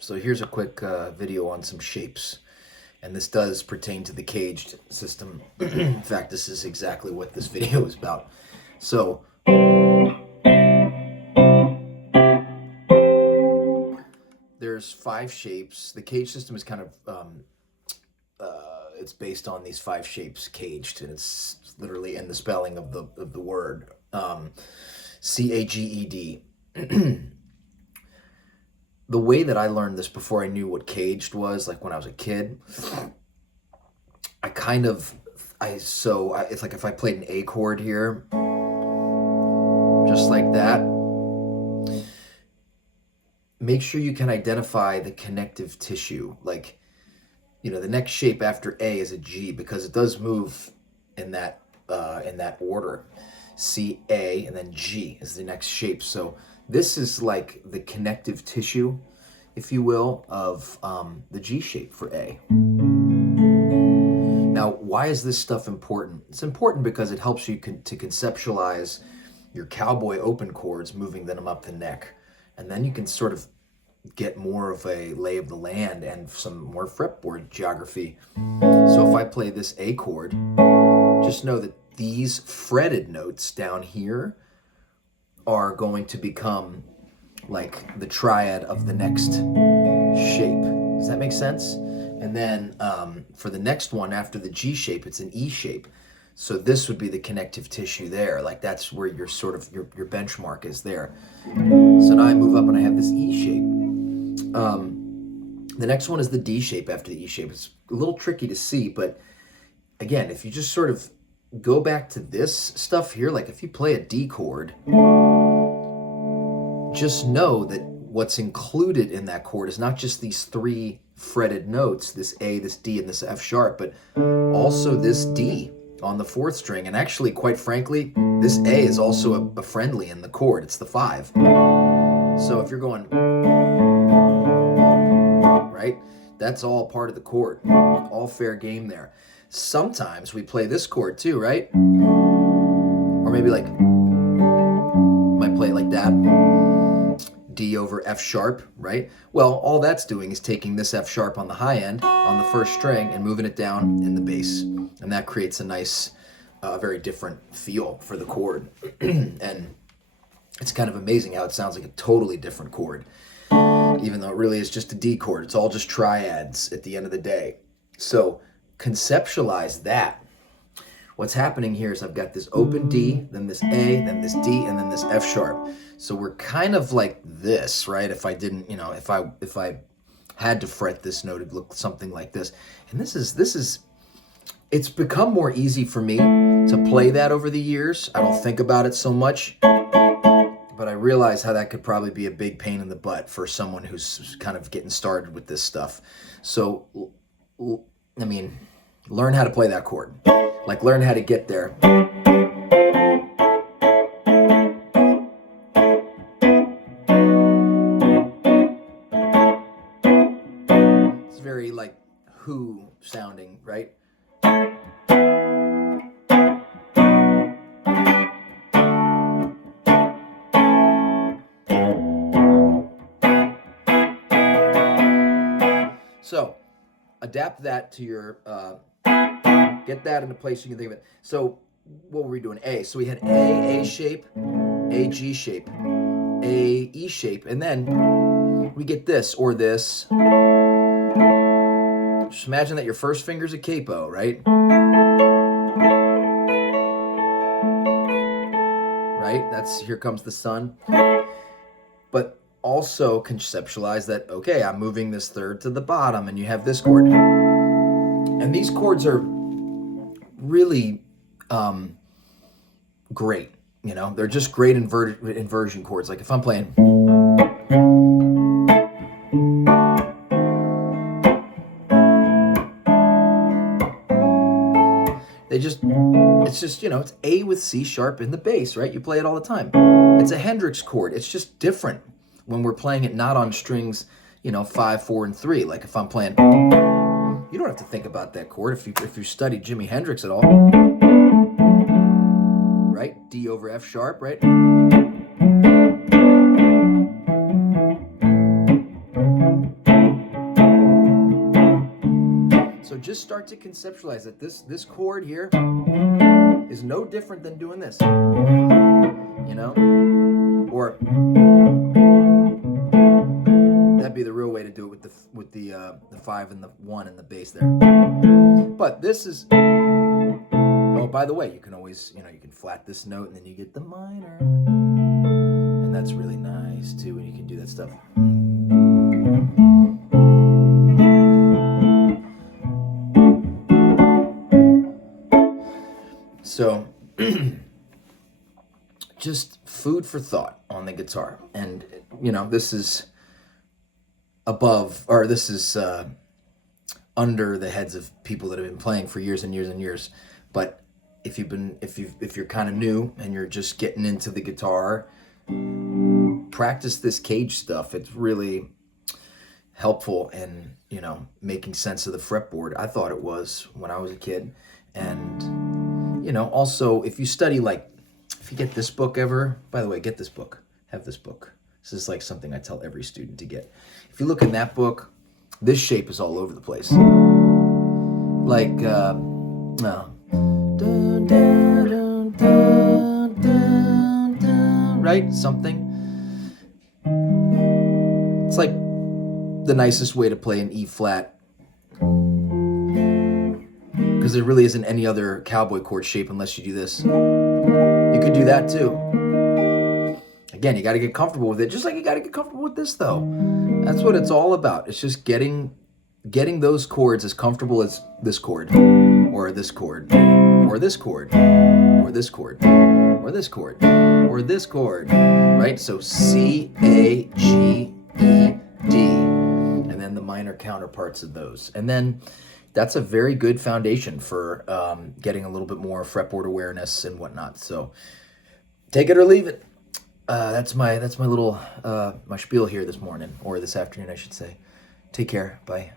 So here's a quick video on some shapes. And this does pertain to the caged system. In fact, this is exactly what this video is about. So there's 5 shapes. The cage system is kind of it's based on these 5 shapes, caged, and it's literally in the spelling of the word CAGED. The way that I learned this before I knew what caged was, like when I was a kid, it's like if I played an A chord here, just like that, make sure you can identify the connective tissue. Like, the next shape after A is a G because it does move in that order. C, A, and then G is the next shape. So this is like the connective tissue, if you will, of the G shape for A. Now, why is this stuff important? It's important because it helps you to conceptualize your cowboy open chords, moving them up the neck. And then you can sort of get more of a lay of the land and some more fretboard geography. So if I play this A chord, just know that these fretted notes down here are going to become like the triad of the next shape. Does that make sense? And then for the next one after the G shape, it's an E shape. So this would be the connective tissue there. Like that's where your sort of your benchmark is there. So now I move up and I have this E shape. The next one is the D shape after the E shape. It's a little tricky to see, but again, if you just sort of go back to this stuff here, like if you play a D chord, just know that what's included in that chord is not just these 3 fretted notes, this A, this D, and this F sharp, but also this D on the 4th string. And actually, quite frankly, this A is also a friendly in the chord. It's the 5. So if you're going, right, that's all part of the chord. All fair game there. Sometimes we play this chord too, right? Or maybe like, might play it like that. D over F sharp, right? Well, all that's doing is taking this F sharp on the high end, on the 1st string, and moving it down in the bass. And that creates a nice, very different feel for the chord. And it's kind of amazing how it sounds like a totally different chord, even though it really is just a D chord. It's all just triads at the end of the day. So conceptualize that. What's happening here is I've got this open D, then this A, then this D, and then this F sharp. So we're kind of like this, right? If I didn't, if I had to fret this note, it'd look something like this. And it's become more easy for me to play that over the years. I don't think about it so much, but I realize how that could probably be a big pain in the butt for someone who's kind of getting started with this stuff. So, learn how to play that chord. Like, learn how to get there. It's very, like, Who sounding, right? So, adapt that to your... get that in a place you can think of it. So what were we doing? A. So we had A shape, A, G shape, A, E shape, and then we get this or this. Just imagine that your first finger's a capo, right? Right? That's Here Comes the Sun. But also conceptualize that, okay, I'm moving this 3rd to the bottom, and you have this chord. And these chords are really great, they're just great inversion chords. Like if I'm playing, it's A with C sharp in the bass, right? You play it all the time. It's a Hendrix chord. It's just different when we're playing it not on strings, 5, 4, and 3. Like if I'm playing, you don't have to think about that chord if you studied Jimi Hendrix at all. Right? D over F sharp, right? just start to conceptualize that this chord here is no different than doing this, you know? Or that'd be the real way to do it with the 5 and the 1 and the bass there. But this is, oh, by the way, you can always, you can flat this note and then you get the minor. And that's really nice too when you can do that stuff. So, just food for thought on the guitar. And, this is under the heads of people that have been playing for years and years and years. But if you're kind of new and you're just getting into the guitar, practice this CAGED stuff. It's really helpful in, making sense of the fretboard. I thought it was when I was a kid. And, also if you study, if you get this book ever, by the way, get this book, have this book. This is like something I tell every student to get. If you look in that book, this shape is all over the place. Like, right? Something. It's like the nicest way to play an E flat, because there really isn't any other cowboy chord shape unless you do this. You could do that too. Again, you got to get comfortable with it, just like you got to get comfortable with this, though. That's what it's all about. It's just getting those chords as comfortable as this chord, or this chord, or this chord, or this chord, or this chord, or this chord, right? So C, A, G, E, D, and then the minor counterparts of those. And then that's a very good foundation for getting a little bit more fretboard awareness and whatnot. So take it or leave it. That's my little my spiel here this morning, or this afternoon, I should say. Take care. Bye.